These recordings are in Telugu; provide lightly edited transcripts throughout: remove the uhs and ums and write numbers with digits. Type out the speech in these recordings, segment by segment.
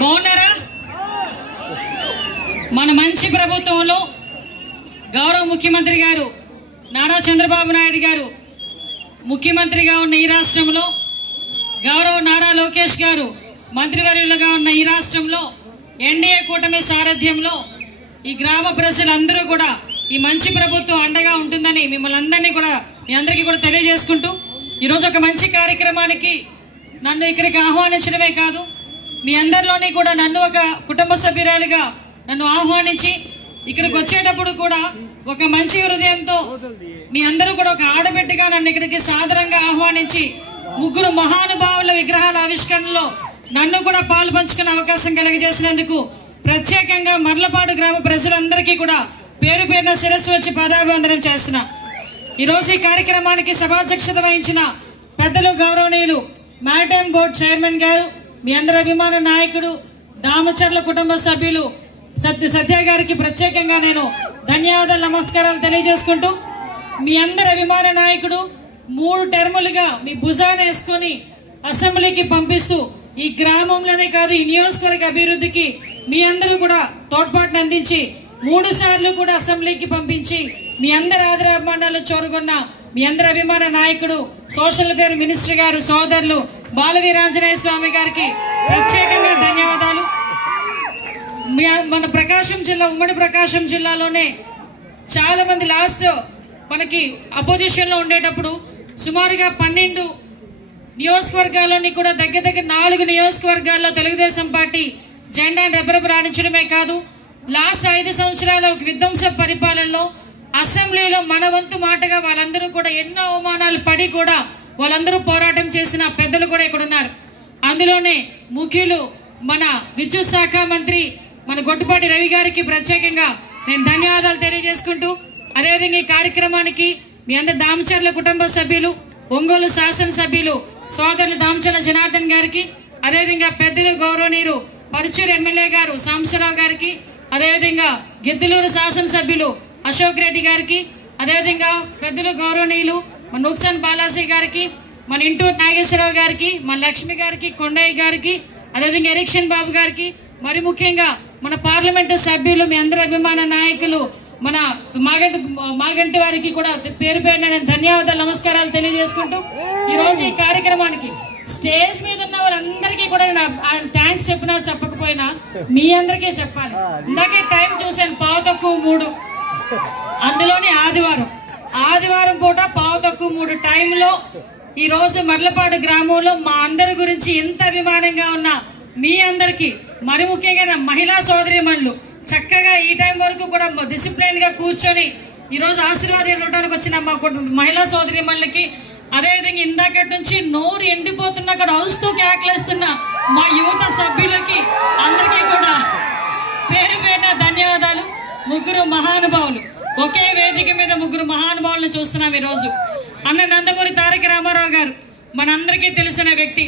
బాగున్నారా? మన మంచి ప్రభుత్వంలో గౌరవ ముఖ్యమంత్రి గారు నారా చంద్రబాబు నాయుడు గారు ముఖ్యమంత్రిగా ఉన్న ఈ రాష్ట్రంలో, గౌరవ నారా లోకేష్ గారు మంత్రివర్యులుగా ఉన్న ఈ రాష్ట్రంలో ఎన్డీఏ కూటమి సారథ్యంలో ఈ గ్రామ ప్రజలందరూ కూడా ఈ మంచి ప్రభుత్వం అండగా ఉంటుందని మిమ్మల్ని అందరినీ కూడా మీ అందరికీ కూడా తెలియజేసుకుంటూ, ఈరోజు ఒక మంచి కార్యక్రమానికి నన్ను ఇక్కడికి ఆహ్వానించడమే కాదు, మీ అందరిలోని కూడా నన్ను ఒక కుటుంబ సభ్యురాలుగా నన్ను ఆహ్వానించి ఇక్కడికి వచ్చేటప్పుడు కూడా ఒక మంచి హృదయంతో మీ అందరూ కూడా ఒక ఆడబిడ్డగా నన్ను ఇక్కడికి సాదరంగా ఆహ్వానించి 3 మహానుభావుల విగ్రహాల ఆవిష్కరణలో నన్ను కూడా పాలు పంచుకునే అవకాశం కలిగజేసినందుకు ప్రత్యేకంగా మర్లపాడు గ్రామ ప్రజలందరికీ కూడా పేరు పేరున శిరస్సు వచ్చి పాదాభివందనం చేస్తున్నా. ఈరోజు ఈ కార్యక్రమానికి సభాధ్యక్షత వహించిన పెద్దలు గౌరవనీయులు మ్యారిటైమ్ బోర్డు చైర్మన్ గారు, మీ అందరి అభిమాన నాయకుడు దామచర్ల కుటుంబ సభ్యులు సత్య గారికి ప్రత్యేకంగా నేను ధన్యవాదాలు, నమస్కారాలు తెలియజేసుకుంటూ, మీ అందరి అభిమాన నాయకుడు 3 టర్ములుగా మీ భుజాన వేసుకొని అసెంబ్లీకి పంపిస్తూ ఈ గ్రామంలోనే కాదు ఈ నియోజకవర్గ అభివృద్ధికి మీ అందరూ కూడా తోడ్పాటును అందించి 3 సార్లు కూడా అసెంబ్లీకి పంపించి మీ అందరి ఆదరాభిమానాలు చూరగొన్న మీ అందరి అభిమాన నాయకుడు సోషల్ వెల్ఫేర్ మినిస్టర్ గారు సోదరులు బాలవీరాంజనేయ స్వామి గారికి ప్రత్యేకంగా ధన్యవాదాలు. మన ప్రకాశం జిల్లా, ఉమ్మడి ప్రకాశం జిల్లాలోనే చాలా మంది లాస్ట్ మనకి అపోజిషన్ లో ఉండేటప్పుడు సుమారుగా 12 నియోజకవర్గాల్లోని కూడా దగ్గర 4 నియోజకవర్గాల్లో తెలుగుదేశం పార్టీ జెండా రెపరెపలాడించడమే కాదు, లాస్ట్ 5 సంవత్సరాల విధ్వంస పరిపాలనలో అసెంబ్లీలో మన వంతు మాటగా వాళ్ళందరూ కూడా ఎన్నో అవమానాలు పడి కూడా వాళ్ళందరూ పోరాటం చేసిన పెద్దలు కూడా ఇక్కడ ఉన్నారు. అందులోనే ముఖ్యులు మన విద్యుత్ శాఖ మంత్రి మన గొట్టుపాటి రవి గారికి ప్రత్యేకంగా నేను ధన్యవాదాలు తెలియజేసుకుంటూ, అదేవిధంగా ఈ కార్యక్రమానికి మీ అందరి దామచర్ల కుటుంబ సభ్యులు, ఒంగోలు శాసనసభ్యులు సోదరులు దామచర్ల జనార్దన్ గారికి, అదేవిధంగా పెద్దలు గౌరవనీయులు పరుచూరు ఎమ్మెల్యే గారు సాంబశివరావు గారికి, అదేవిధంగా గిద్దలూరు శాసనసభ్యులు అశోక్ రెడ్డి గారికి, అదేవిధంగా పెద్దలు గౌరవనీయులు మన నుక్సన్ బాలాజీ గారికి, మన ఇంటూరు నాగేశ్వరరావు గారికి, మన లక్ష్మి గారికి, కొండయ్య గారికి, అదేవిధంగా ఎరిక్షన్ బాబు గారికి, మరి ముఖ్యంగా మన పార్లమెంటు సభ్యులు మీ అందరి అభిమాన నాయకులు మన మాగంటి వారికి కూడా పేరు పేరున నేను ధన్యవాదాలు, నమస్కారాలు తెలియజేసుకుంటూ, ఈ రోజు ఈ కార్యక్రమానికి స్టేజ్ మీద ఉన్న వాళ్ళందరికీ కూడా నేను థ్యాంక్స్ చెప్పినా చెప్పకపోయినా మీ అందరికీ చెప్పాలి. ఇందాకే టైం చూశాను 2:15, అందులోని ఆదివారం పూట 2:15 టైంలో ఈ రోజు మర్లపాడు గ్రామంలో మా అందరి గురించి ఎంత అభిమానంగా ఉన్నా మీ అందరికి, మరి ముఖ్యంగా నా మహిళా సోదరీమణులు చక్కగా ఈ టైం వరకు కూడా డిసిప్లైన్ గా కూర్చొని ఈ రోజు ఆశీర్వాదం ఇవ్వడానికి వచ్చిన మా మహిళా సోదరీమణులకి, అదేవిధంగా ఇందాకటి నుంచి నోరు ఎండిపోతున్నా అక్కడ అరుస్తూ కేకలేస్తున్న మా యువత సభ్యులకి అందరికీ కూడా పేరు పేరున ధన్యవాదాలు. 3 మహానుభావులు, ఒకే వేదిక మీద 3 మహానుభావులను చూస్తున్నాం ఈ రోజు. అన్న నందమూరి తారక రామారావు గారు మనందరికీ తెలిసిన వ్యక్తి.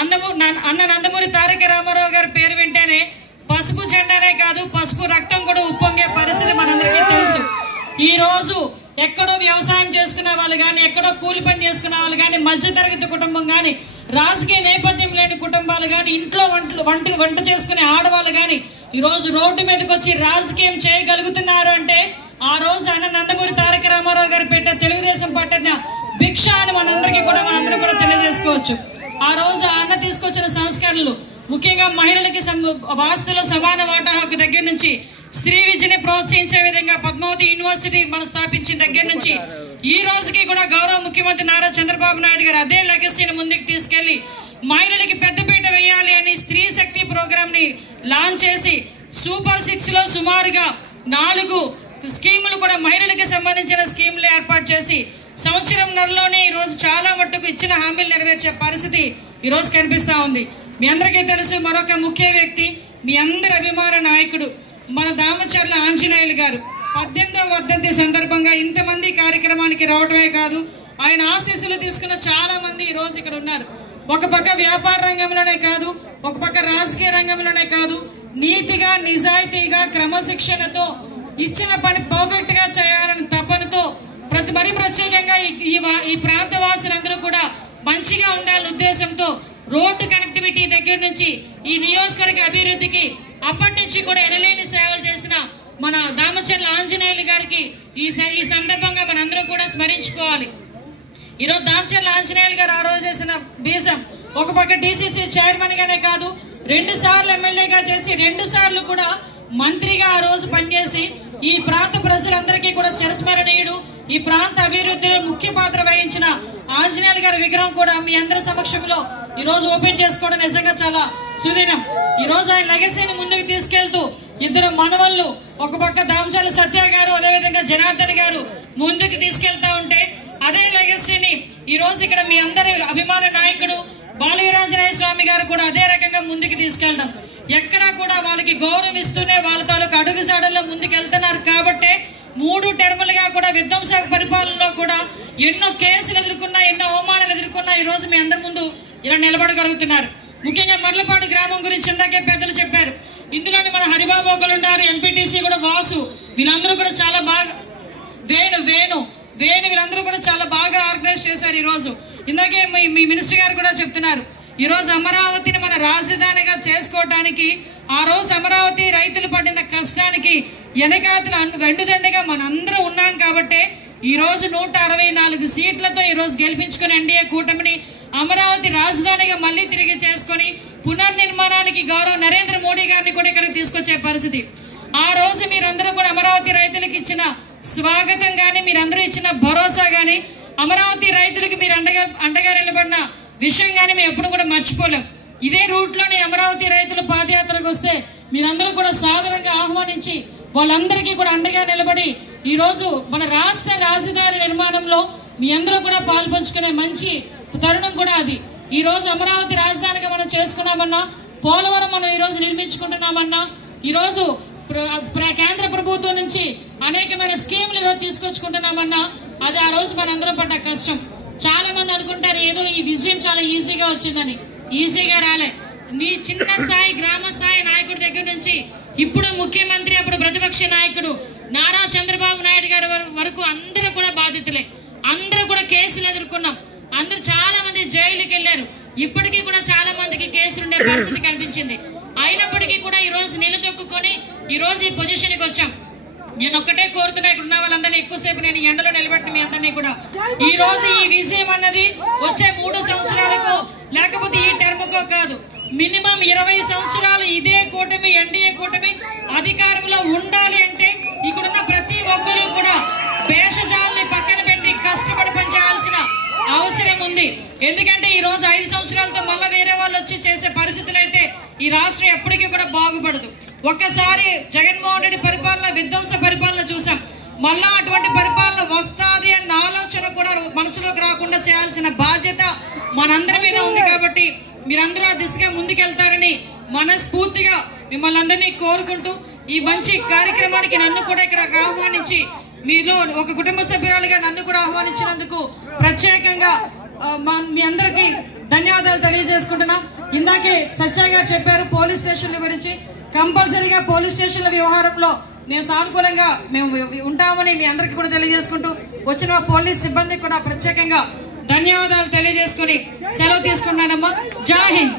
అన్న నందమూరి తారక రామారావు గారి పేరు వింటేనే పసుపు జెండానే కాదు పసుపు రక్తం కూడా ఉప్పొంగే పరిస్థితి మనందరికీ తెలుసు. ఈ రోజు ఎక్కడో వ్యవసాయం చేసుకునే వాళ్ళు కానీ, ఎక్కడో కూలి పని చేసుకునే వాళ్ళు కానీ, మధ్యతరగతి కుటుంబం కానీ, రాజకీయ నేపథ్యం లేని కుటుంబాలు కానీ, ఇంట్లో వంట చేసుకునే ఆడవాళ్ళు కానీ ఈ రోజు రోడ్డు మీదకి వచ్చి రాజకీయం చేయగలుగుతున్నారు అంటే ఆ రోజు అన్న నందమూరి తారక రామారావు గారు పెట్టే తెలుగుదేశం పట్టిన భిక్ష అని మనందరూ కూడా తెలియజేసుకోవచ్చు. ఆ రోజు అన్న తీసుకొచ్చిన సంస్కరణలు ముఖ్యంగా మహిళలకి వాస్తుల సమాన వాటా హక్కు దగ్గర నుంచి, స్త్రీ విద్యని ప్రోత్సహించే విధంగా పద్మావతి యూనివర్సిటీ మనం స్థాపించిన దగ్గర నుంచి ఈ రోజుకి కూడా గౌరవ ముఖ్యమంత్రి నారా చంద్రబాబు నాయుడు గారు అదే లెగసీని ముందుకు తీసుకెళ్లి మహిళలకి పెద్దపీట వేయాలి అని స్త్రీ శక్తి ప్రోగ్రామ్ ని లాంచ్ చేసి సూపర్ 6 లో సుమారుగా 4 స్కీములు కూడా మహిళలకి సంబంధించిన స్కీములు ఏర్పాటు చేసి సంవత్సరంన్నరలోనే ఈ రోజు చాలా మట్టుకు ఇచ్చిన హామీలు నెరవేర్చే పరిస్థితి ఈ రోజు కనిపిస్తా ఉంది. మీ అందరికీ తెలుసు, మరొక ముఖ్య వ్యక్తి మీ అందరి అభిమాన నాయకుడు మన దామచర్ల ఆంజనేయులు గారు 18వ వర్ధంతి సందర్భంగా ఇంతమంది కార్యక్రమానికి రావడమే కాదు, ఆయన ఆశీస్సులు తీసుకున్న చాలా మంది ఈ రోజు ఇక్కడ ఉన్నారు. ఒక పక్క వ్యాపార రంగంలోనే కాదు, ఒక పక్క రాజకీయ రంగంలోనే కాదు, నీతిగా నిజాయితీగా క్రమశిక్షణతో ఇచ్చిన పని పర్ఫెక్ట్ గా చేయాలని తపనతో మరి ప్రత్యేకంగా ఈ ప్రాంత వాసులందరూ కూడా మంచిగా ఉండాలనే ఉద్దేశంతో రోడ్డు కనెక్టివిటీ దగ్గర నుంచి ఈ నియోజకవర్గ అభివృద్ధికి అప్పటి నుంచి కూడా ఎనలేని సేవలు చేసిన మన దామచర్ల ఆంజనేయులు గారికి ఈ సందర్భంగా మనందరూ కూడా స్మరించుకోవాలి. ఈరోజు దామచర్ల ఆంజనేయులు గారు ఆ రోజు చేసిన బీజం ఒక పక్క DCC చైర్మన్ గానే కాదు 2 సార్లు ఎమ్మెల్యేగా చేసి 2 సార్లు కూడా మంత్రిగా ఆ రోజు పనిచేసి ఈ ప్రాంత ప్రజలందరికీ కూడా చిరస్మరణీయుడు. ఈ ప్రాంత అభివృద్ధిలో ముఖ్య పాత్ర వహించిన ఆంజనేయులు గారి విగ్రహం కూడా మీ అందరి సమక్షంలో ఈ రోజు ఓపెన్ చేసుకోవడం నిజంగా చాలా సుదినం. ఈ రోజు ఆయన లెగసీని ముందుకు తీసుకెళ్తూ 2 మనవళ్ళు ఒక పక్క దామచర్ల సత్య గారు అదేవిధంగా జనార్దన్ గారు ముందుకు తీసుకెళ్తా ఉంటే అదే లెగసీని ఈ రోజు ఇక్కడ మీ అందరి అభిమాన నాయకుడు బాలవీరాంజనేయ స్వామి గారు కూడా అదే రకంగా ముందుకు తీసుకెళ్ళడం, ఎక్కడా కూడా వాళ్ళకి గౌరవం ఇస్తూనే వాళ్ళ తాలూకు అడుగుజాడల్లో ముందుకు వెళ్తున్నారు. కాబట్టే 3 టర్ములుగా కూడా విధ్వంస పరిపాలనలో కూడా ఎన్నో కేసులు ఎదుర్కొన్నా, ఎన్నో అవమానాలు ఎదుర్కొన్నా ఈ రోజు మీ అందరి ముందు ఇలా నిలబడగలుగుతున్నారు. ముఖ్యంగా మర్లపాడు గ్రామం గురించి ఇందాకే పెద్దలు చెప్పారు. ఇందులోని మన హరిబాబు ఒకరు ఉన్నారు, NPTC కూడా వాసు, వీళ్ళందరూ కూడా చాలా బాగా వేణు వీళ్ళందరూ కూడా చాలా బాగా ఆర్గనైజ్ చేశారు. ఈ రోజు ఇందాకే మీ మినిస్టర్ గారు కూడా చెప్తున్నారు, ఈ రోజు అమరావతిని మన రాజధానిగా చేసుకోవడానికి ఆ రోజు అమరావతి రైతులు పడిన కష్టానికి వెనకాతల వెండుదండగా మనందరం ఉన్నాం. కాబట్టి ఈ రోజు 164 సీట్లతో ఈ రోజు గెలిపించుకుని NDA కూటమిని అమరావతి రాజధానిగా మళ్ళీ తిరిగి చేసుకుని పునర్నిర్మాణానికి గౌరవ నరేంద్ర మోడీ గారిని కూడా ఇక్కడికి తీసుకొచ్చే పరిస్థితి. ఆ రోజు మీరందరూ కూడా అమరావతి రైతులకు ఇచ్చిన స్వాగతం గాని, మీరందరూ ఇచ్చిన భరోసా గాని, అమరావతి రైతులకు మీరు అండగా నిలబడిన విషయం గాని మేము ఎప్పుడు కూడా మర్చిపోలేం. ఇదే రూట్ లోనే అమరావతి రైతులు పాదయాత్రకు వస్తే మీరందరూ కూడా సాధారణంగా ఆహ్వానించి వాళ్ళందరికీ కూడా అండగా నిలబడి ఈ రోజు మన రాష్ట్ర రాజధాని నిర్మాణంలో మీ అందరూ కూడా పాల్పంచుకునే మంచి తరుణం కూడా అది. ఈ రోజు అమరావతి రాజధానిగా మనం చేసుకున్నామన్నా, పోలవరం మనం ఈ రోజు నిర్మించుకుంటున్నామన్నా, ఈ రోజు కేంద్ర ప్రభుత్వం నుంచి అనేకమైన స్కీములు ఈరోజు తీసుకొచ్చుకుంటున్నామన్నా, అది ఆ రోజు మనందరం పడ్డ కష్టం. చాలా మంది అనుకుంటారు ఏదో ఈ విజయం చాలా ఈజీగా వచ్చిందని. ఈజీగా రాలే. నీ చిన్న స్థాయి గ్రామ స్థాయి నాయకుడి దగ్గర నుంచి ఇప్పుడు ముఖ్యమంత్రి, అప్పుడు ప్రతిపక్ష నాయకుడు నారా చంద్రబాబు నాయుడు గారి వరకు అందరూ కూడా బాధితులే. అందరూ కూడా కేసులు ఎదుర్కొన్నాం. అందరూ చాలా మంది జైలుకి వెళ్ళారు. ఇప్పటికీ కూడా చాలా మందికి కేసులు ఉండే పరిస్థితి కనిపించింది. అయినప్పటికీ కూడా ఈ రోజు నిలదొక్కుని ఈ రోజు ఈ పొజిషన్కి వచ్చాం. నేను ఒక్కటే కోరుతున్నా, ఇక్కడ ఉన్న వాళ్ళందరినీ ఎక్కువసేపు నేను ఎండలో నిలబెట్టిన మీ అందరినీ కూడా ఈ రోజు ఈ విజయం అన్నది వచ్చే 3 సంవత్సరాలకు లేకపోతే ఈ టర్మ్కో కాదు, మినిమం 20 సంవత్సరాలు ఇదే కూటమి NDA కూటమి అధికారంలో ఉండాలి అంటే ఇక్కడున్న ప్రతి ఒక్కరూ కూడా భేషజాలని పక్కన పెట్టి కష్టపడి పనిచేయాల్సిన అవసరం ఉంది. ఎందుకంటే ఈ రోజు 5 సంవత్సరాలతో మళ్ళీ వేరే వాళ్ళు వచ్చి చేసే పరిస్థితులు అయితే ఈ రాష్ట్రం ఎప్పటికీ కూడా బాగుపడదు. ఒక్కసారి జగన్మోహన్ రెడ్డి పరిపాలన విధ్వంస పరిపాలన చూసాం. మళ్ళా అటువంటి పరిపాలన వస్తాది అన్న ఆలోచన కూడా మనసులోకి రాకుండా చేయాల్సిన బాధ్యత మనందరి మీద ఉంది. కాబట్టి మీరందరూ ఆ దిశగా ముందుకెళ్తారని మనస్ఫూర్తిగా మిమ్మల్ని అందరినీ కోరుకుంటూ ఈ మంచి కార్యక్రమానికి నన్ను కూడా ఇక్కడ ఆహ్వానించి మీలో ఒక కుటుంబ సభ్యురాలుగా నన్ను కూడా ఆహ్వానించినందుకు ప్రత్యేకంగా మీ అందరికీ ధన్యవాదాలు తెలియజేసుకుంటున్నాం. ఇందాకే సత్య గారు చెప్పారు పోలీస్ స్టేషన్ల గురించి. కంపల్సరీగా పోలీస్ స్టేషన్ల వ్యవహారంలో మేము సానుకూలంగా మేము ఉంటామని మీ అందరికీ కూడా తెలియజేసుకుంటూ వచ్చిన పోలీస్ సిబ్బందికి కూడా ప్రత్యేకంగా ధన్యవాదాలు తెలియజేసుకుని సెలవు తీసుకున్నానమ్మా. జై హింద్.